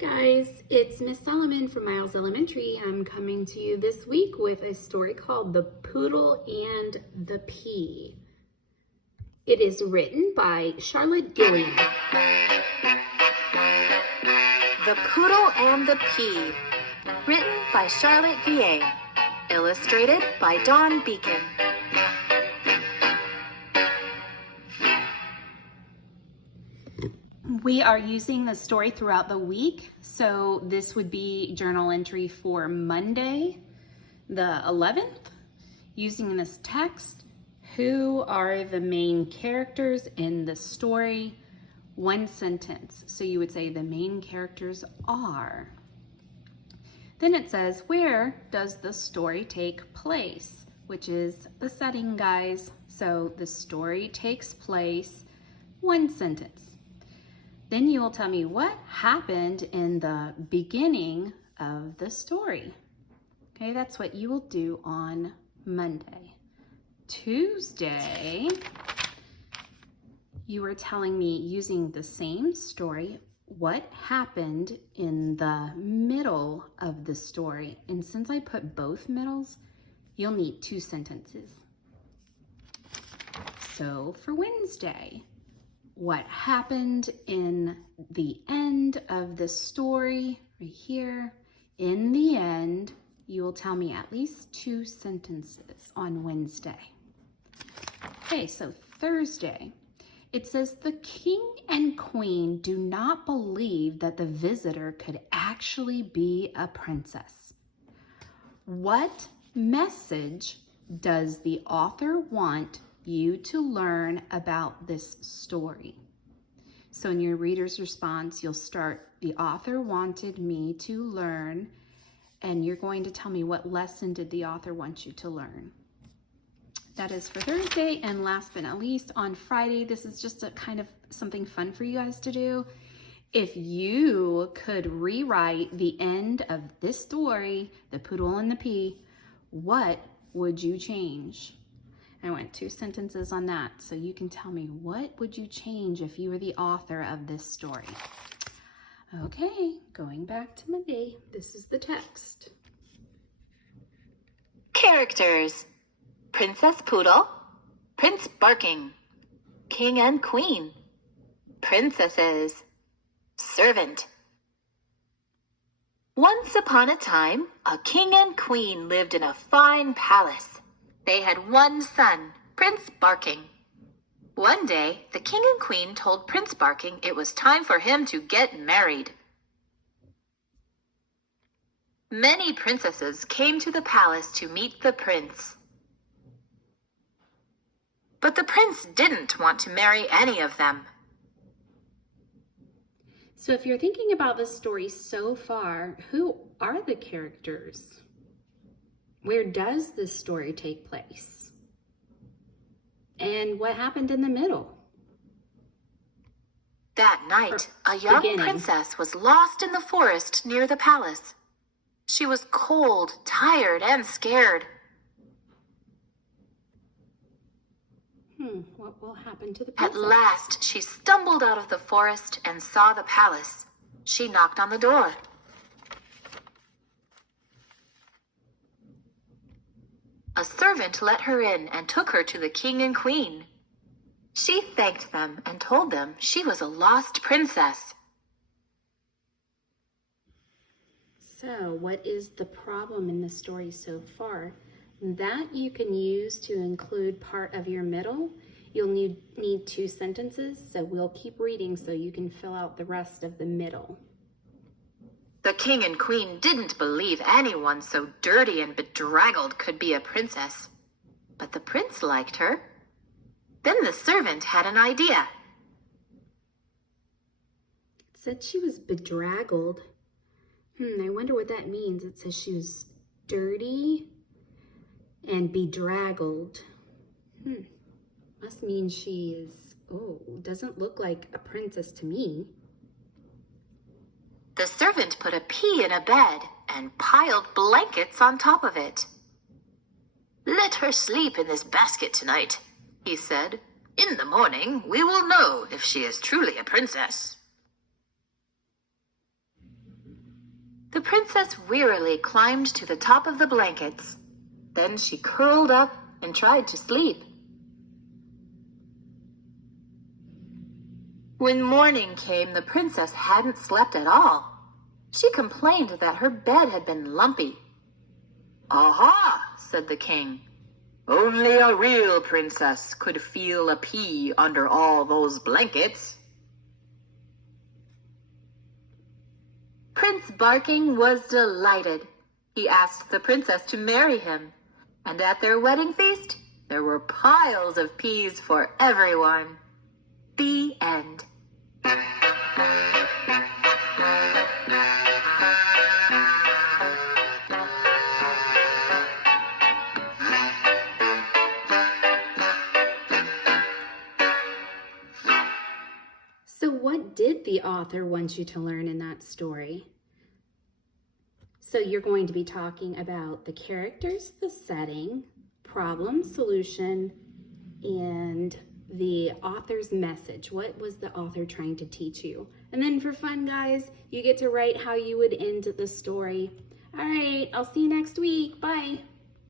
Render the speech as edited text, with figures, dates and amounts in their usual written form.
guys, it's Miss Solomon from Miles Elementary. I'm coming to you this week with a story called The Poodle and the Pea. It is written by Charlotte Gilliam. The Poodle and the Pea, written by Charlotte Gilliam, illustrated by Dawn Beacon. We are using the story throughout the week, so this would be journal entry for Monday, the 11th. Using this text, who are the main characters in the story? One sentence. So you would say the main characters are. Then it says, where does the story take place? Which is the setting, guys. So the story takes place, one sentence. Then you will tell me what happened in the beginning of the story. Okay, that's what you will do on Monday. Tuesday, you were telling me using the same story, what happened in the middle of the story. And since I put both middles, you'll need two sentences. So for Wednesday, what happened in the end of the story, right here. In the end, you will tell me at least two sentences on Wednesday. Okay, so Thursday, it says the king and queen do not believe that the visitor could actually be a princess. What message does the author want you to learn about this story? So in your reader's response, you'll start, the author wanted me to learn, and you're going to tell me what lesson did the author want you to learn. That is for Thursday. And last but not least, on Friday, this is just a kind of something fun for you guys to do. If you could rewrite the end of this story, The Poodle and the Pea, what would you change? I went two sentences on that, so you can tell me, what would you change if you were the author of this story? Okay, going back to Monday, this is the text. Characters: Princess Poodle, Prince Barking, King and Queen, Princesses, Servant. Once upon a time, a king and queen lived in a fine palace. They had one son, Prince Barking. One day, the king and queen told Prince Barking it was time for him to get married. Many princesses came to the palace to meet the prince. But the prince didn't want to marry any of them. So if you're thinking about this story so far, who are the characters? Where does this story take place? And what happened in the middle? That night, a young princess was lost in the forest near the palace. She was cold, tired, and scared. What will happen to the princess? At last, she stumbled out of the forest and saw the palace. She knocked on the door. A servant let her in and took her to the king and queen. She thanked them and told them she was a lost princess. So, what is the problem in the story so far? That you can use to include part of your middle. You'll need two sentences, so we'll keep reading so you can fill out the rest of the middle. The king and queen didn't believe anyone so dirty and bedraggled could be a princess. But the prince liked her. Then the servant had an idea. It said she was bedraggled. I wonder what that means. It says she was dirty and bedraggled. Must mean she is, doesn't look like a princess to me. The servant put a pea in a bed and piled blankets on top of it. "Let her sleep in this basket tonight," he said. "In the morning, we will know if she is truly a princess." The princess wearily climbed to the top of the blankets. Then she curled up and tried to sleep. When morning came, the princess hadn't slept at all. She complained that her bed had been lumpy. "Aha!" said the king. "Only a real princess could feel a pea under all those blankets." Prince Barking was delighted. He asked the princess to marry him, and at their wedding feast, there were piles of peas for everyone. The end. So what did the author want you to learn in that story? So you're going to be talking about the characters, the setting, problem, solution, and the author's message. What was the author trying to teach you? And then for fun, guys, you get to write how you would end the story. All right, I'll see you next week. Bye.